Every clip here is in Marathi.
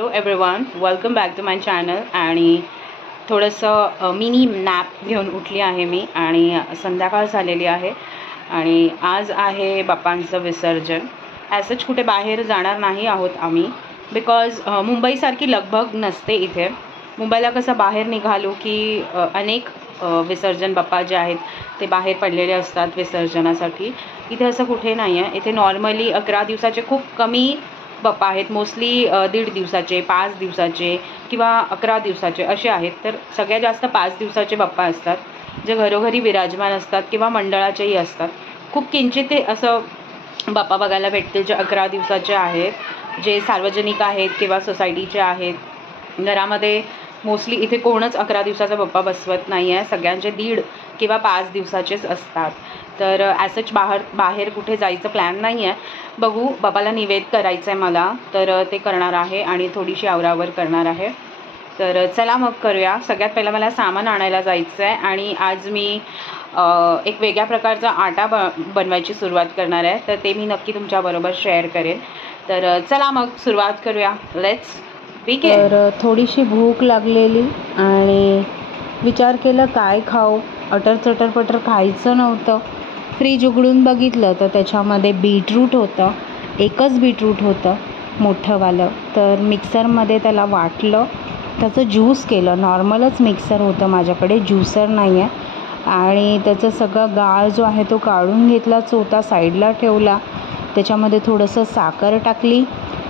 Hello everyone, welcome back to my channel. आणि थोडंसं मिनी नॅप घेऊन उठली आहे मी आणि संध्याकाळ झालेली आहे आणि आज आहे बाप्पांचं विसर्जन. ॲसच कुठे बाहेर जाणार नाही आहोत आम्ही, बिकॉज मुंबईसारखी लगबग नसते इथे. मुंबईला कसं बाहेर निघालो की अनेक विसर्जन बाप्पा जे आहेत ते बाहेर पडलेले असतात विसर्जनासाठी. इथे असं कुठे नाही आहे. इथे नॉर्मली 11 दिवसाचे खूप कमी बाप्पा आहेत. मोस्टली 1.5 दिवसाचे, 5 दिवसाचे किंवा 11 दिवसाचे असे आहेत. तर सगळ्यात जास्त 5 दिवसाचे बाप्पा असतात जे घरोघरी विराजमान असतात किंवा मंडळाचेही असतात. खूप किंचित असं बाप्पा बघायला भेटतील जे 11 दिवसाचे आहेत, जे सार्वजनिक आहेत किंवा सोसायटीचे आहेत. घरामध्ये मोस्टली इथे कोणच 11 दिवसाचा बाप्पा बसवत नाही आहे. सगळ्यांचे 1.5 किंवा 5 दिवसाचेच असतात. तर ॲसच बाहेर कुठे जायचं प्लॅन नाही आहे. बघू, बाबाला निवेद करायचं आहे मला, तर ते करणार आहे आणि थोडीशी आवरावर करणार आहे. तर चला मग करूया. सगळ्यात पहिलं मला सामान आणायला जायचं आहे आणि आज मी एक वेगळ्या प्रकारचा आटा बनवायची सुरुवात करणार आहे. तर ते मी नक्की तुमच्याबरोबर शेअर करेन. तर चला मग सुरुवात करूया. Let's begin. तर थोडीशी भूक लागलेली आणि विचार केलं काय खाऊ. अटर चटरपटर खायचं नव्हतं. फ्रीज उघडून बघितलं तर त्याच्यामध्ये बीटरूट होतं. एकच बीटरूट होतं मोठंवालं. तर मिक्सरमध्ये त्याला वाटलं, त्याचं ज्यूस केलं. नॉर्मलच मिक्सर होतं माझ्याकडे, ज्युसर नाही आहे. आणि त्याचं सगळं गाळ जो आहे तो काढून घेतला, चोथा साईडला ठेवला. त्याच्यामध्ये थोडंसं साखर टाकली,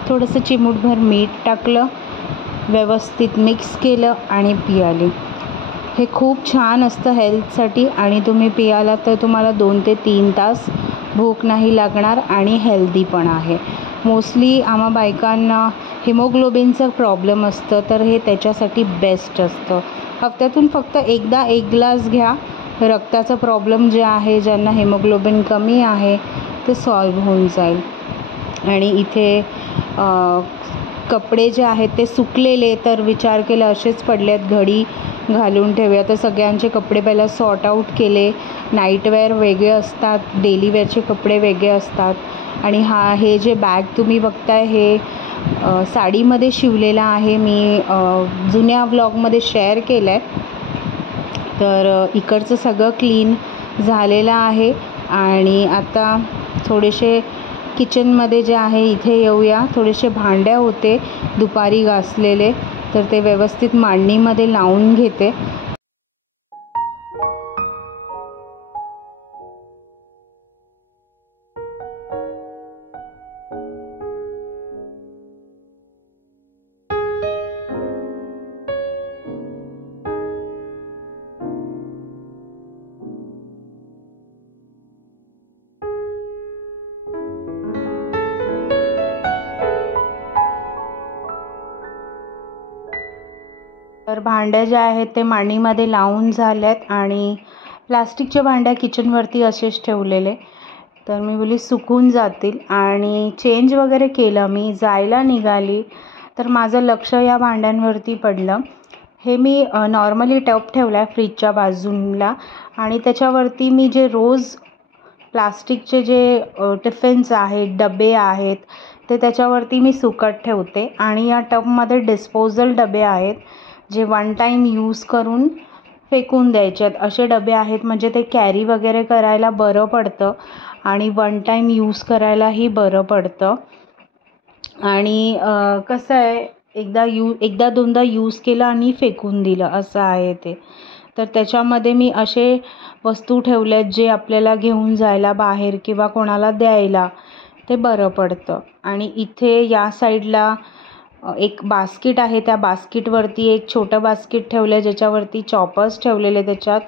थोडंसं चिमूटभर मीठ टाकलं, व्यवस्थित मिक्स केलं आणि पियाली. हे खूप छान असतं हेल्थसाठी आणि तुम्ही पियाला तर तुम्हाला 2 ते 3 तास भूक नाही लागणार आणि हेल्दी पण आहे. मोस्टली आम्हा बायकांना हिमोग्लोबिनचं प्रॉब्लेम असतं, तर हे त्याच्यासाठी बेस्ट असतं. हफ्त्यातून फक्त एकदा 1 ग्लास घ्या. रक्ताचा प्रॉब्लेम जे आहे, ज्यांना हिमोग्लोबिन कमी आहे, ते सॉल्व्ह होऊन जाईल. आणि इथे कपडे जे आहेत ते सुकलेले, तर विचार केला असेच पडले आहेत, घडी घालून ठेवूया. तर सगळ्यांचे कपडे पहिला सॉर्ट आऊट केले. नाईटवेअर वेगळे असतात, डेलीवेअरचे कपडे वेगळे असतात. आणि हे जे बॅग तुम्ही बघताय हे साडीमध्ये शिवलेला आहे. मी जुन्या व्लॉगमध्ये शेअर केलं आहे. तर इकडचं सगळं क्लीन झालेलं आहे. आणि आता थोडेसे किचनमध्ये जे आहे इथे येऊया. थोडेसे भांड्या होते दुपारी घासलेले, तर ते व्यवस्थित मांडणीमध्ये लावून घेते. तर भांड्या ज्या आहेत ते मांडणीमध्ये लावून झाल्यात आणि प्लास्टिकच्या भांड्या किचनवरती असेच ठेवलेले. तर मी बोली सुकून जातील. आणि चेंज वगैरे केलं, मी जायला निघाली तर माझं लक्ष या भांड्यांवरती पडलं. हे मी नॉर्मली टप ठेवला आहे फ्रीजच्या बाजूला आणि त्याच्यावरती मी जे रोज प्लास्टिकचे जे टिफिन्स आहेत, डबे आहेत, ते त्याच्यावरती मी सुकत ठेवते. आणि या टबमध्ये डिस्पोजल डबे आहेत जे 1 टाईम यूज करून फेकून द्यायचे आहेत. असे डबे आहेत, म्हणजे ते कॅरी वगैरे करायला बरं पडतं आणि 1 टाईम यूज करायलाही बरं पडतं. आणि कसं आहे, एकदा दोनदा यूज केलं आणि फेकून दिलं असं आहे ते. तर त्याच्यामध्ये मी असे वस्तू ठेवल्यात जे आपल्याला घेऊन जायला बाहेर किंवा कोणाला द्यायला ते बरं पडतं. आणि इथे या साईडला एक बास्केट आहे. त्या बास्केटवरती एक छोटं बास्केट ठेवलं आहे ज्याच्यावरती चॉपर्स ठेवलेले त्याच्यात.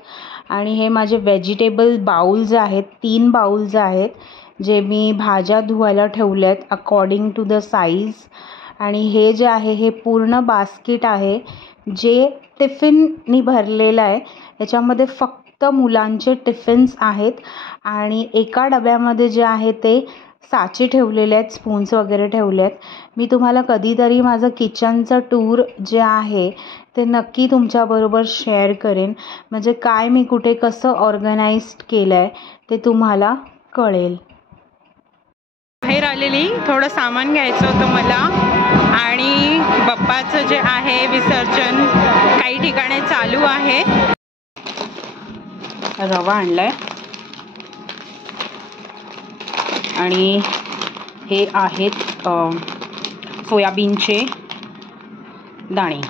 आणि हे माझे व्हेजिटेबल बाउल्स आहेत, 3 बाउल्स आहेत जे मी भाज्या धुवायला ठेवले आहेत अकॉर्डिंग टू द साईज. आणि हे जे आहे हे पूर्ण बास्केट आहे जे टिफिननी भरलेलं आहे. याच्यामध्ये फक्त मुलांचे टिफिन्स आहेत आणि एका डब्यामध्ये जे आहे ते साचे ठेवलेले आहेत, स्पून्स वगैरे ठेवले आहेत. मी तुम्हाला कधीतरी माझं किचनचं टूर जे आहे ते नक्की तुमच्याबरोबर शेअर करेन, म्हणजे काय मी कुठे कसं ऑर्गनाइज्ड केलं आहे ते तुम्हाला कळेल. बाहेर आलेली, थोडं सामान घ्यायचं होतं मला आणि बाप्पांचं जे आहे विसर्जन काही ठिकाणी चालू आहे. रवा आणलाय आणि हे आहेत सोयाबीनचे दाणे.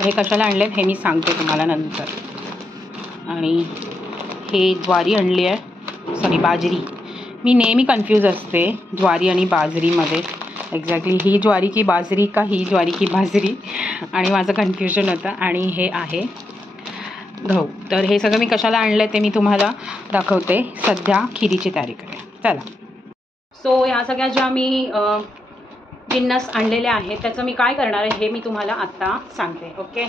हे कशाला आणलेत हे मी सांगते तुम्हाला नंतर. आणि हे ज्वारी आणली आहे, सॉरी बाजरी. मी नेहमी कन्फ्यूज असते ज्वारी आणि बाजरीमध्ये, एक्झॅक्टली ही ज्वारी की बाजरी का ही ज्वारी की बाजरी, आणि माझं कन्फ्युजन होतं. आणि हे आहे गहू. तर हे सगळं मी कशाला आणलं ते मी तुम्हाला दाखवते. सध्या खिरीची तयारी करूया, चला. सो ह्या सगळ्या ज्या मी जिन्नस आणलेले आहेत त्याचं मी काय करणार आहे हे मी तुम्हाला आत्ता सांगते. ओके,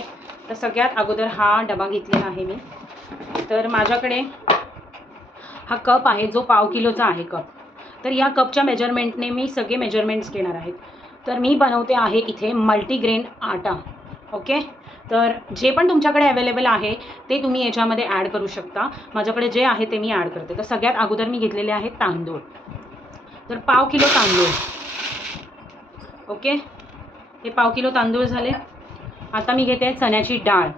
तर सगळ्यात अगोदर हा डबा घेतलेला आहे मी. तर माझ्याकडे हा कप आहे जो 1/2 किलोचा आहे कप. तर या कपच्या मेजरमेंटने मी सगळे मेजरमेंट्स घेणार आहेत. तर मी बनवते आहे इथे मल्टीग्रेन आटा. ओके, तर जे पण तुमच्याकडे अवेलेबल आहे ते तुम्ही याच्यामध्ये ॲड करू शकता. माझ्याकडे जे आहे ते मी ॲड करते. तर सगळ्यात अगोदर मी घेतलेले आहेत तांदूळ. तर 1/2 किलो तांदूळ. ओके, हे 1/2 किलो तांदूळ झाले. आता मी घेते चण्याची डाळ.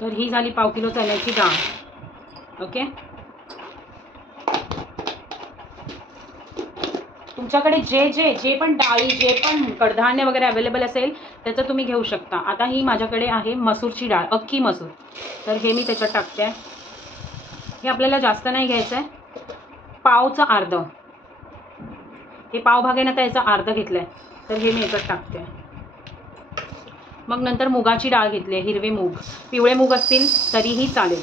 तर ही झाली 1/2 किलो चण्याची डाळ. ओके, तुमच्याकडे जे पण डाळी, जे पण कडधान्य वगैरे अवेलेबल असेल त्याचं तुम्ही घेऊ शकता. आता ही माझ्याकडे आहे मसूरची डाळ, अख्खी मसूर. तर हे मी त्याच्यात टाकते. हे आपल्याला जास्त नाही घ्यायचं आहे, पावचं अर्ध. हे पाव भाग आहे ना, त्याचा अर्ध घेतलं आहे. तर हे मी याच्यात टाकते. मग नंतर मुगाची डाळ घेतली आहे, हिरवे मूग. पिवळे मूग असतील तरीही चालेल.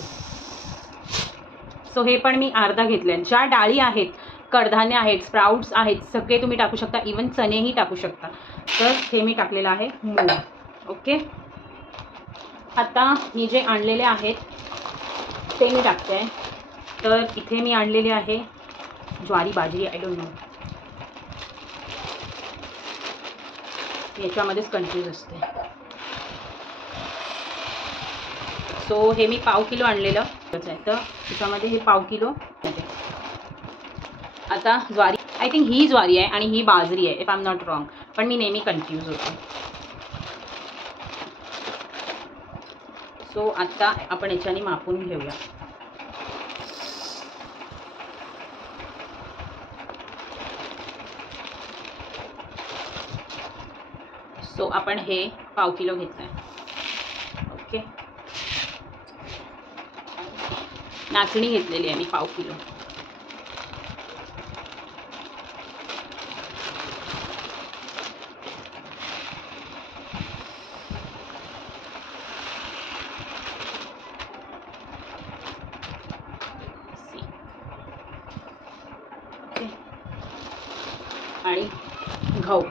सो हे पण मी अर्धा घेतले आहे. ज्या डाळी आहेत, कडधान्य आहेत, स्प्राउट्स आहेत, सगळे तुम्ही टाकू शकता. इवन चणेही टाकू शकता. तर हे मी टाकलेलं आहे मूग. ओके, आता मी जे आणलेले आहेत ते मी टाकते. तर इथे मी आणलेले आहे ज्वारी, बाजरी, आय डोंट नो, याच्यामध्येच कन्फ्यूज असते. सो हे मी 1/2 किलो आणलेलं आहे. तर त्याच्यामध्ये हे 1/2 किलो. आता ज्वारी, आय थिंक ही ज्वारी आहे आणि ही बाजरी आहे, if I am not wrong, पण मी नेहमी कन्फ्यूज होते. सो आता आपण याच्याने मापून घेऊया. सो आपण हे 1/2 किलो घेतलं आहे. ओके, नाचणी घेतलेली आहे मी 1/2 किलो. आणि गहू.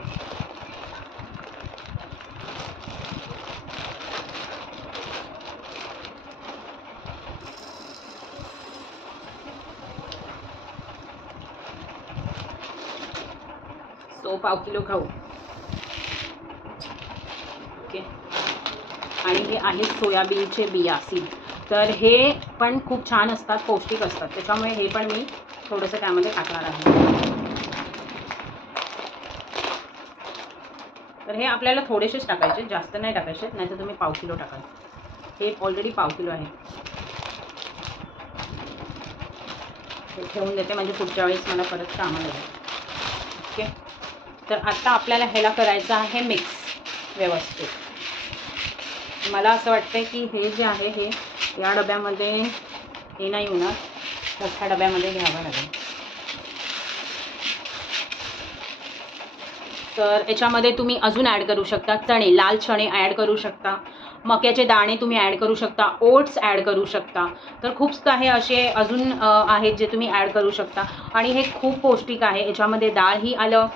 सो 1/2 किलो गहू. ओके, आणि हे आहेत सोयाबीनचे बिया, सीड. तर हे पण खूप छान असतात, पौष्टिक असतात. त्याच्यामुळे हे पण मी थोडंसं त्यामध्ये टाकणार आहे. तर हे आपल्याला थोडेसेच टाकायचे, जास्त नाही टाकायचे, नाही तर तुम्ही 1/2 किलो टाकाल. हे ऑलरेडी 1/2 किलो आहे. हे ठेवून देते म्हणजे पुढच्या वेळेस मला परत कामाला येईल. ओके, तर आता आपल्याला ह्याला करायचं आहे मिक्स व्यवस्थित. मला असं वाटतं की हे जे आहे हे या डब्यामध्ये हे नाही होणार, मोठ्या डब्यामध्ये घ्यावं लागेल. तर याच्यामध्ये तुम्ही अजून ॲड करू शकता चणे, लाल चणे ॲड करू शकता, मक्याचे दाणे तुम्ही ॲड करू शकता, ओट्स ॲड करू शकता. तर खूप काही असे अजून आहेत जे तुम्ही ॲड करू शकता. आणि हे खूप पौष्टिक आहे. याच्यामध्ये डाळही आलं,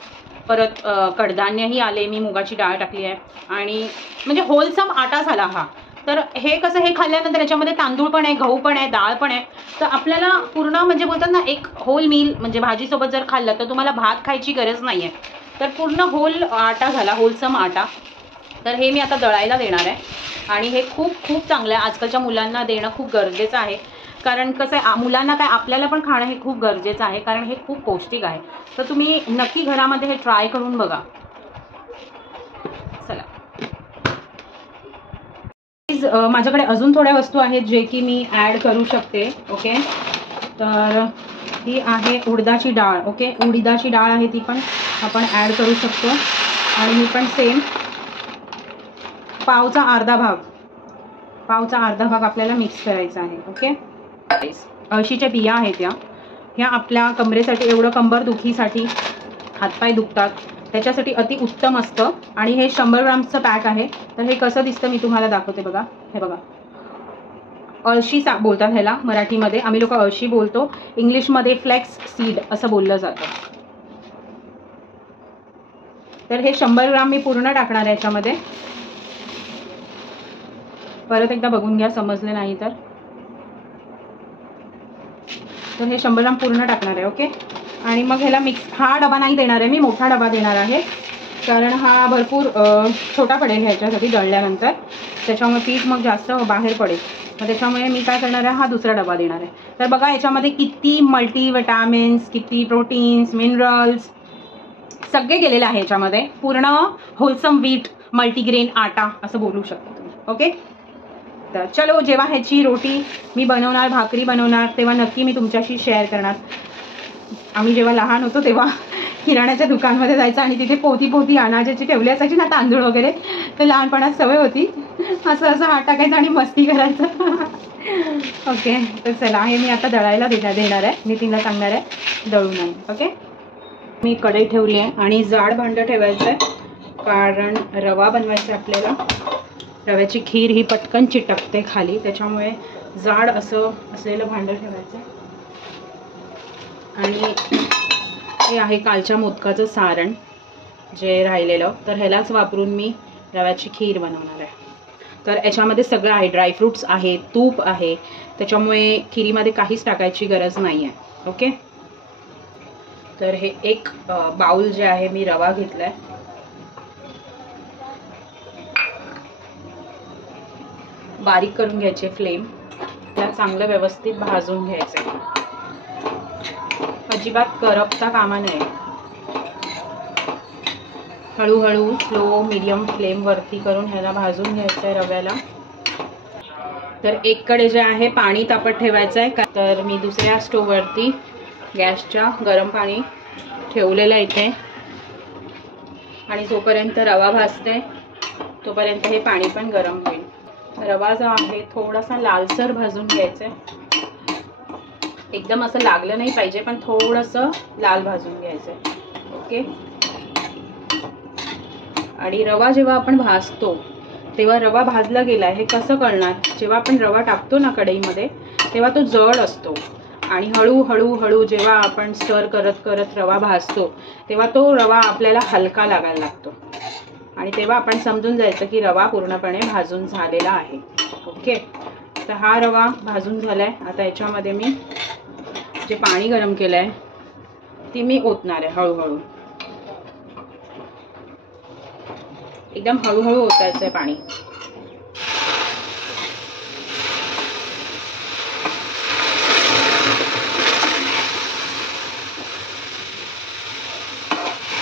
परत कडधान्यही आले. मी मुगाची डाळ टाकली आहे आणि म्हणजे होलसम आटा झाला हा. तर हे कसं, हे खाल्ल्यानंतर याच्यामध्ये तांदूळ पण आहे, गहू पण आहे, डाळ पण आहे. तर आपल्याला पूर्ण म्हणजे बोलतात ना एक होल मील, म्हणजे भाजीसोबत जर खाल्लं तर तुम्हाला भात खायची गरज नाही आहे. तर पूर्ण होल आटा झाला, होलसम आटा. तर हे मी आता दळायला देणार आहे आणि हे खूप खूप चांगलं आहे. आजकालच्या मुलांना देणं खूप गरजेचं आहे. कारण कसं आहे मुलांना काय आपल्याला पण खाणं हे खूप गरजेचं आहे, कारण हे खूप पौष्टिक आहे. तर तुम्ही नक्की घरामध्ये हे ट्राय करून बघा. चला, माझ्याकडे अजून थोड्या वस्तू आहेत जे की मी ॲड करू शकते. ओके, तर ही आहे उडदाची डाळ. ओके, उडीदाची डाळ आहे, ती पण आपण ॲड करू शकतो. आणि ही पण सेम पावचा अर्धा भाग आपल्याला मिक्स करायचा आहे. ओके, अळशीच्या बिया आहेत ह्या आपल्या कमरेसाठी, एवढं कंबर दुखीसाठी, हातपाय दुखतात त्याच्यासाठी अति उत्तम असतं. आणि हे 100 ग्रामचं पॅक आहे. तर हे कसं दिसतं मी तुम्हाला दाखवते बघा. हे बघा, अळशी बोलतात ह्याला मराठीमध्ये, आम्ही लोक अळशी बोलतो, इंग्लिशमध्ये फ्लेक्स सीड असं बोललं जातं. तर हे 100 ग्राम मी पूर्ण टाकणार आहे याच्यामध्ये. परत एकदा बघून घ्या समजले नाही तर हे 100 ग्राम पूर्ण टाकणार आहे. ओके, आणि मग ह्याला मिक्स, हा डबा नाही देणार आहे मी, मोठा डबा देणार आहे, कारण हा भरपूर छोटा पडेल ह्याच्यासाठी दळल्यानंतर, त्याच्यामुळे पीठ मग जास्त बाहेर पडेल. मग त्याच्यामुळे मी काय करणार आहे, हा दुसरा डबा देणार आहे. तर बघा याच्यामध्ये किती मल्टीविटॅमिन्स, किती प्रोटीन्स, मिनरल्स सगळे गेलेले आहे याच्यामध्ये. पूर्ण होलसम व्हीट मल्टीग्रेन आटा असं बोलू शकता तुम्ही. ओके, तर चलो, जेव्हा ह्याची रोटी मी बनवणार, भाकरी बनवणार, तेव्हा नक्की मी तुमच्याशी शेअर करणार. आम्ही जेव्हा लहान होतो तेव्हा किराण्याच्या दुकानमध्ये जायचं आणि तिथे पोती अनाजाची ठेवली असायची ना, तांदूळ वगैरे, तर लहानपणात सवय होती असं हात टाकायचं आणि मस्ती करायचं. ओके, तर चला, हे मी आता दळायला देणार आहे, नितीनला सांगणार आहे दळून नाही. ओके, मी कढई ठेवली आहे आणि जाड भांडं ठेवायचं आहे, कारण रवा बनवायचा आपल्याला. रव्याची खीर ही पटकन चिटकते खाली, त्याच्यामुळे जाड असं असलेलं भांडं ठेवायचं. आणि हे आहे कालच्या मोदकाचं सारण जे राहिलेलं, तर ह्यालाच वापरून मी रव्याची खीर बनवणार आहे. तर याच्यामध्ये सगळं आहे, ड्रायफ्रूट्स आहे, तूप आहे, त्याच्यामुळे खिरीमध्ये काहीच टाकायची गरज नाही आहे. ओके, तर हे एक बाउल जे आहे मी रवा घेतलाय, बारीक करून घ्यायचे फ्लेम, त्याला चांगलं व्यवस्थित भाजून घ्यायचं, अजिबात करपता कामा नये. हळूहळू स्लो मीडियम फ्लेम वरती करून ह्याला भाजून घ्यायचं आहे रव्याला. तर एककडे जे आहे पाणी तापत ठेवायचं आहे, तर मी दुसऱ्या स्टोववरती गॅसच्या गरम पाणी ठेवलेलं इथे, आणि जोपर्यंत रवा भाजते तोपर्यंत हे पाणी पण गरम होईल. रवा जो आहे थोडासा लालसर भाजून घ्यायचा आहे, एकदम असं लागलं नाही पाहिजे, पण थोडंसं लाल भाजून घ्यायचं आहे. ओके, आणि रवा जेव्हा आपण भाजतो तेव्हा रवा भाजला गेला हे कसं कळणार, जेव्हा आपण रवा टाकतो ना कढईमध्ये तेव्हा तो जड असतो, आणि हळूहळू जेव्हा आपण स्टर करत करत रवा भाजतो तेव्हा तो रवा आपल्याला हलका लागायला लागतो, आणि तेव्हा आपण समजून जायचं की रवा पूर्णपणे भाजून झालेला आहे. ओके, तर हा रवा भाजून झालाय. आता याच्यामध्ये मी जे पाणी गरम केलंय ती मी ओतणार आहे हळूहळू, एकदम हळूहळू ओतायचं आहे पाणी.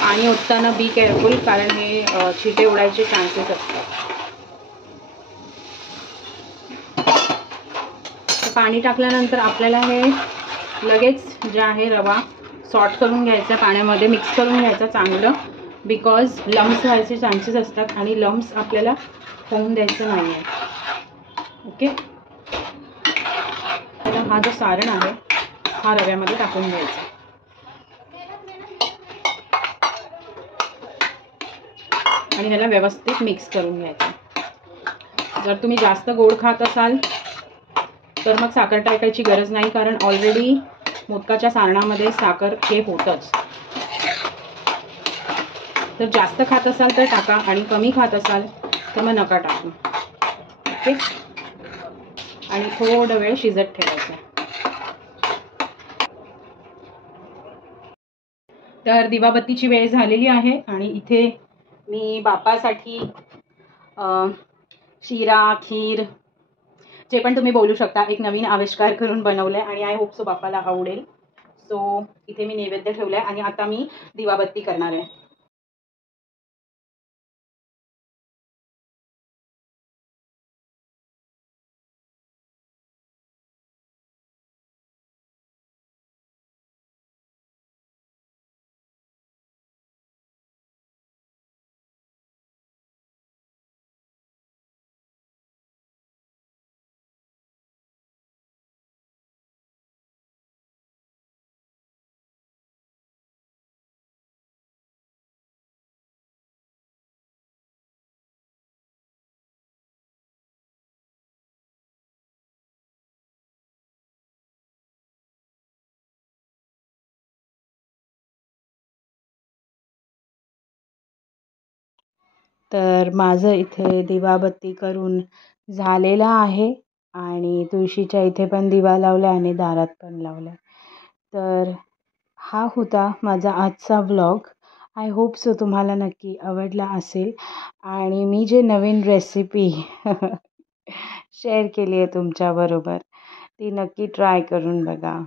पाणी ओतताना बी केअरफुल, कारण हे छिटे उडायचे चान्सेस असतात. पाणी टाकल्यानंतर आपल्याला हे लगेच जे आहे रवा सॉर्ट करून घ्यायचा, पाण्यामध्ये मिक्स करून घ्यायचा चांगलं, बिकॉज लम्स व्हायचे चान्सेस असतात आणि लम्स आपल्याला होऊन द्यायचं नाही आहे. ओके, तर हा जो सारण आहे हा रव्यामध्ये टाकून घ्यायचा, आणि ह्याला व्यवस्थित मिक्स करून घ्यायचं. जर तुम्ही जास्त गोड खात असाल तर मग साखर टाकायची गरज नाही, कारण ऑलरेडी मोदकाच्या सारणामध्ये साखर हे होतच. तर जास्त खात असाल तर टाका, आणि कमी खात असाल तर मग नका टाकू. ओके, आणि थोडा वेळ शिजत ठेवायचं. तर दिवाबत्तीची वेळ झालेली आहे, आणि इथे मी बापासाठी शिरा, खीर, जे पण तुम्ही बोलू शकता, एक नवीन आविष्कार करून बनवलं आहे आणि आय होप सो बाप्पाला आवडेल. सो इथे मी नैवेद्य ठेवलं आहे आणि आता मी दिवाबत्ती करणार आहे. तर माझं इथे दिवाबत्ती करून झालेलं आहे आणि तुळशीच्या इथे पण दिवा लावला आणि दारात पण लावला. तर हा होता माझा आजचा व्लॉग. आय होप सो तुम्हाला नक्की आवडला असेल आणि मी जे नवीन रेसिपी शेअर केली आहे तुमच्याबरोबर ती नक्की ट्राय करून बघा.